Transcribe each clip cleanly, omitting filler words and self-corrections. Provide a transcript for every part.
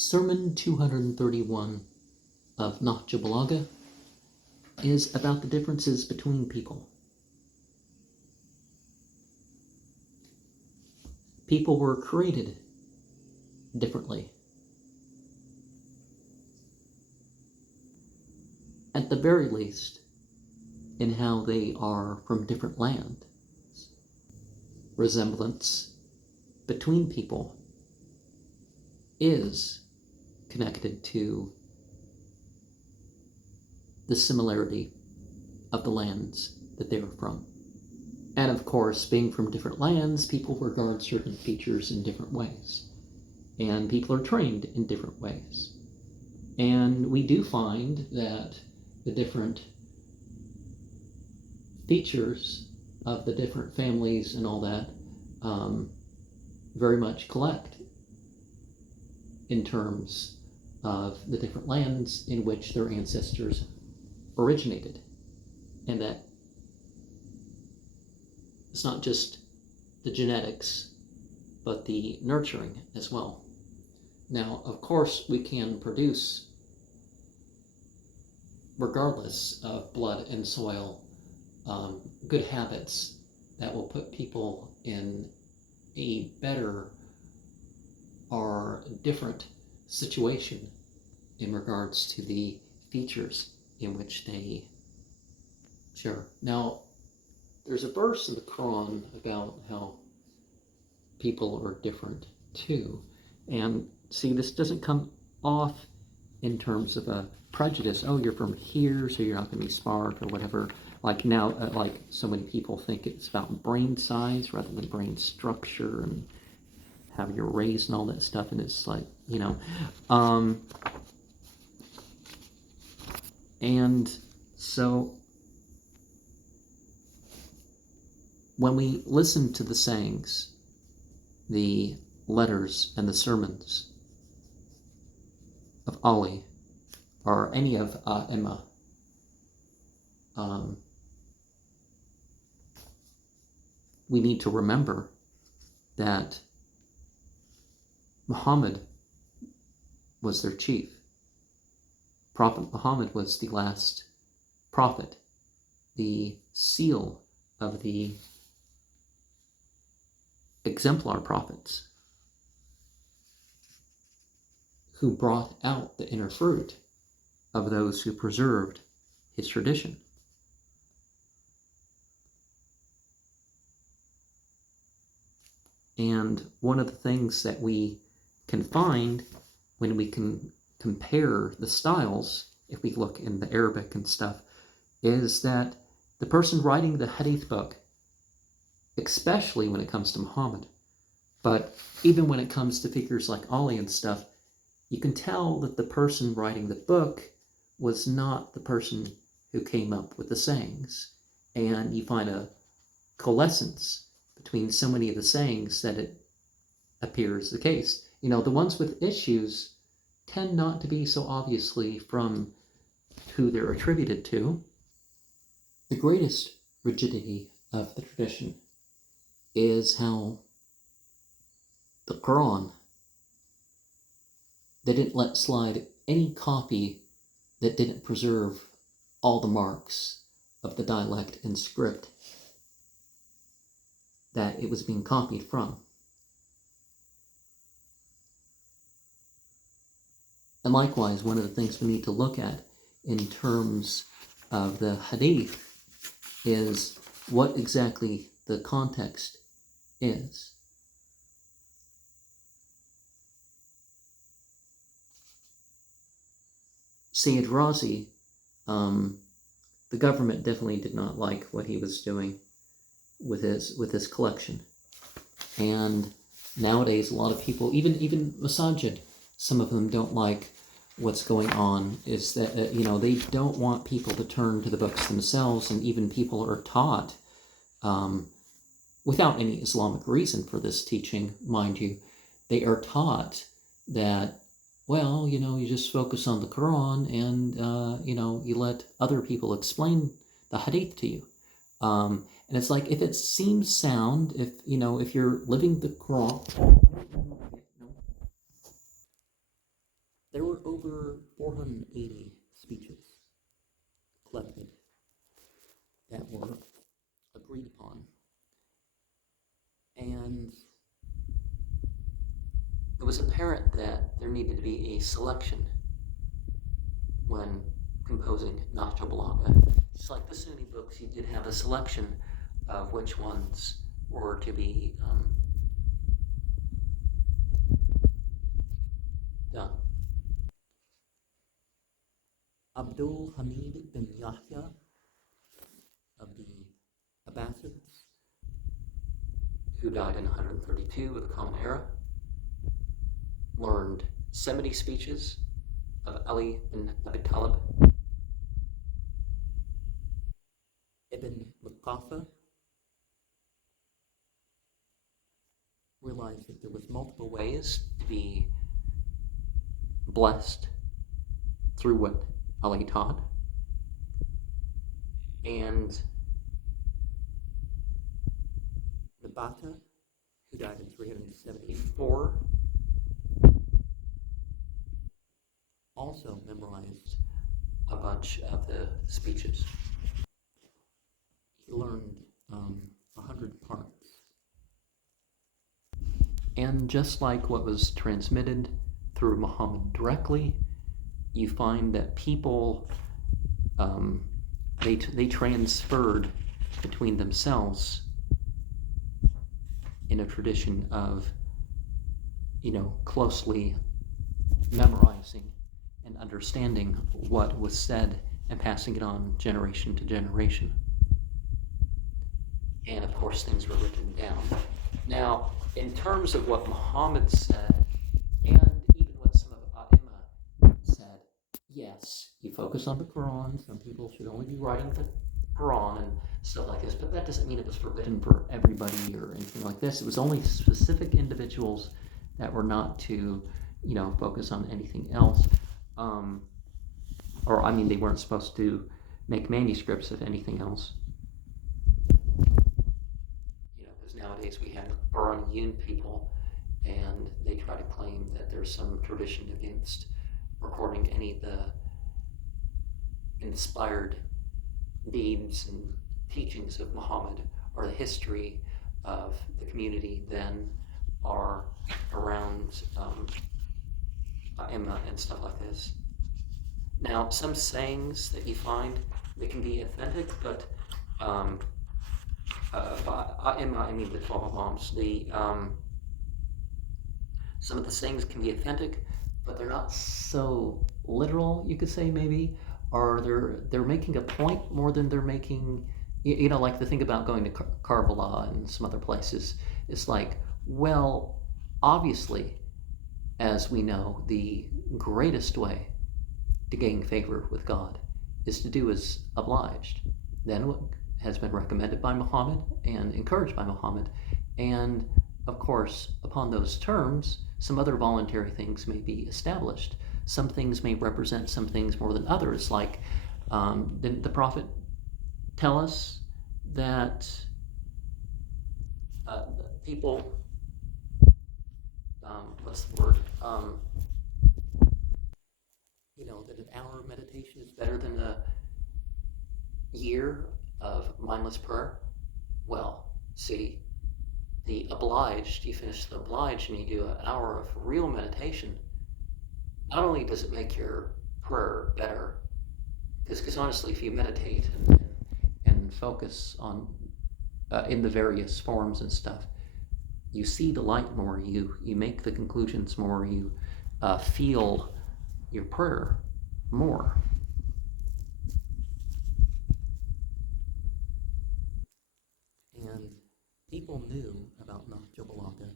Sermon 231 of Nahjul Balaghah is about the differences between people. People were created differently. At the very least, in how they are from different lands. Resemblance between people is connected to the similarity of the lands that they were from. And of course, being from different lands, people regard certain features in different ways. And people are trained in different ways. And we do find that the different features of the different families and all that very much collect in terms of the different lands in which their ancestors originated. And that it's not just the genetics, but the nurturing as well. Now, of course, we can produce, regardless of blood and soil, good habits that will put people in a better or different situation in regards to the features in which they share. Now, there's a verse in the Quran about how people are different too. And see, this doesn't come off in terms of a prejudice. Oh, you're from here, so you're not going to be smart or whatever. Like now, like so many people think it's about brain size rather than brain structure and how you're raised and all that stuff. And it's like, and so when we listen to the sayings, the letters and the sermons of Ali or any of Emma, we need to remember that Muhammad was their chief. Prophet Muhammad was the last prophet, the seal of the exemplar prophets who brought out the inner fruit of those who preserved his tradition. And one of the things that we can find when we can compare the styles, if we look in the Arabic and stuff, is that the person writing the Hadith book, especially when it comes to Muhammad, but even when it comes to figures like Ali and stuff, you can tell that the person writing the book was not the person who came up with the sayings. And you find a coalescence between so many of the sayings that it appears the case. The ones with issues tend not to be so obviously from who they're attributed to. The greatest rigidity of the tradition is how the Quran, they didn't let slide any copy that didn't preserve all the marks of the dialect and script that it was being copied from. And likewise, one of the things we need to look at in terms of the Hadith is what exactly the context is. Sayyid Razi, the government definitely did not like what he was doing with his collection. And nowadays, a lot of people, even Masajid, some of them don't like what's going on, is that, they don't want people to turn to the books themselves, and even people are taught, without any Islamic reason for this teaching, mind you, they are taught that, well, you just focus on the Quran and, you let other people explain the Hadith to you. And it's like, if it seems sound, if you're living the Quran, there were over 480 speeches collected that were agreed upon. And it was apparent that there needed to be a selection when composing Nahjul Balaghah. Just like the Sunni books, you did have a selection of which ones were to be done. Abdul Hamid bin Yahya of the Abbasids, who died in 132 of the Common Era, learned 70 speeches of Ali bin Abi Talib. Ibn Muqaffa realized that there was multiple ways to be blessed through what Ali taught. And Nabata, who died in 374, also memorized a bunch of the speeches. He learned 100 parts. And just like what was transmitted through Muhammad directly, you find that people, they transferred between themselves in a tradition of, closely memorizing and understanding what was said and passing it on generation to generation. And of course, things were written down. Now, in terms of what Muhammad said, and even what some of A'imma said, yes, you focus on the Quran. Some people should only be writing the Quran and stuff like this, but that doesn't mean it was forbidden for everybody or anything like this. It was only specific individuals that were not to, focus on anything else. They weren't supposed to make manuscripts of anything else. Because nowadays we have Quranian people, and they try to claim that there's some tradition against recording any of the inspired deeds and teachings of Muhammad or the history of the community then are around Emma and stuff like this. Now, some sayings that you find, they can be authentic, but by Emma, I mean the 12 Imams. Some of the sayings can be authentic, but they're not so literal, you could say, maybe, or they're making a point more than they're making, like the thing about going to Karbala and some other places. It's like, well, obviously, as we know, the greatest way to gain favor with God is to do as obliged. Then what has been recommended by Muhammad and encouraged by Muhammad, and of course, upon those terms, some other voluntary things may be established. Some things may represent some things more than others, like didn't the Prophet tell us that people, what's the word? That an hour of meditation is better than a year of mindless prayer? Well, see, the obliged, you finish the obliged and you do an hour of real meditation, not only does it make your prayer better, because honestly, if you meditate and focus on in the various forms and stuff, you see the light more, you make the conclusions more, you feel your prayer more. And people knew about Nahjul Balaghah,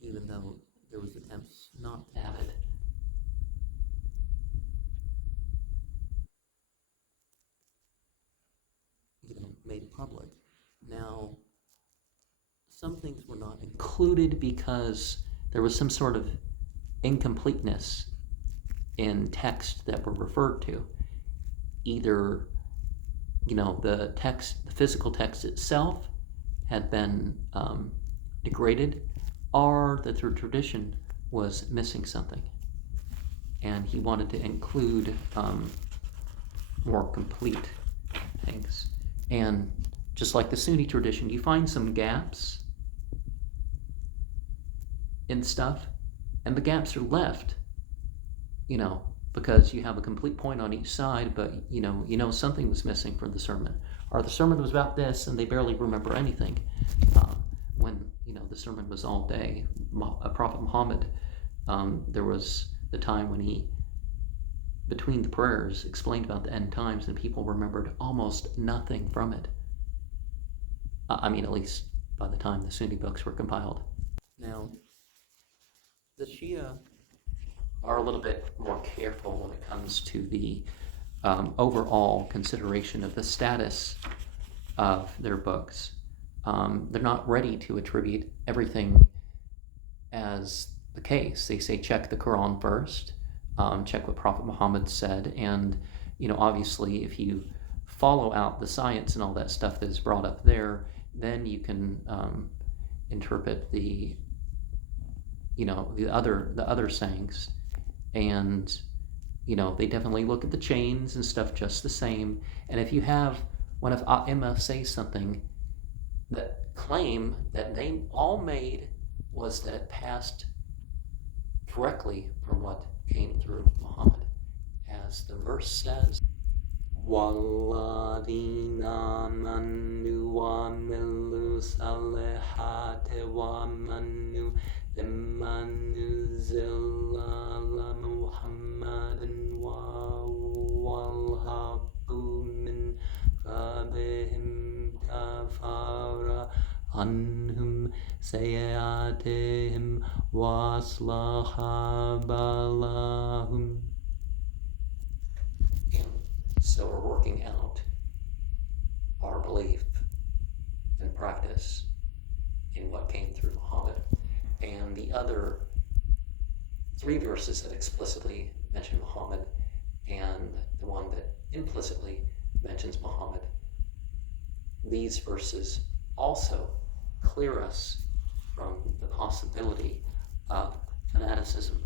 even though there was attempts not to have it. Made public. Now, some things were not included because there was some sort of incompleteness in text that were referred to. Either, the text, the physical text itself had been degraded, or that their tradition was missing something. and he wanted to include more complete things. And just like the Sunni tradition, you find some gaps in stuff, and the gaps are left, because you have a complete point on each side, but something was missing from the sermon, or the sermon was about this, and they barely remember anything. When the sermon was all day, Prophet Muhammad, there was the time when he, between the prayers, explained about the end times, and people remembered almost nothing from it. At least by the time the Sunni books were compiled. Now, the Shia are a little bit more careful when it comes to the overall consideration of the status of their books. They're not ready to attribute everything as the case. They say check the Quran first, check what Prophet Muhammad said, and obviously if you follow out the science and all that stuff that is brought up there, then you can interpret the other sayings. And they definitely look at the chains and stuff just the same. And if you have one of A'imma say something that claim that they all made was that it passed directly from what came through Muhammad, as the verse says, وَالَّذِينَ آمَنُوا وَعَمِلُوا الصَّالِحَاتِ وَآمَنُوا بِمَا نُزِّلَ عَلَى مُحَمَّدٍ وَالْحَقُّ مِنْ رَبِّهِمْ كَفَّرَ عَنْهُمْ سَيِّئَاتِهِمْ وَأَصْلَحَ بَالَهُمْ. So we're working out our belief and practice in what came through Muhammad. And the other 3 verses that explicitly mention Muhammad, and the one that implicitly mentions Muhammad, these verses also clear us from the possibility of fanaticism.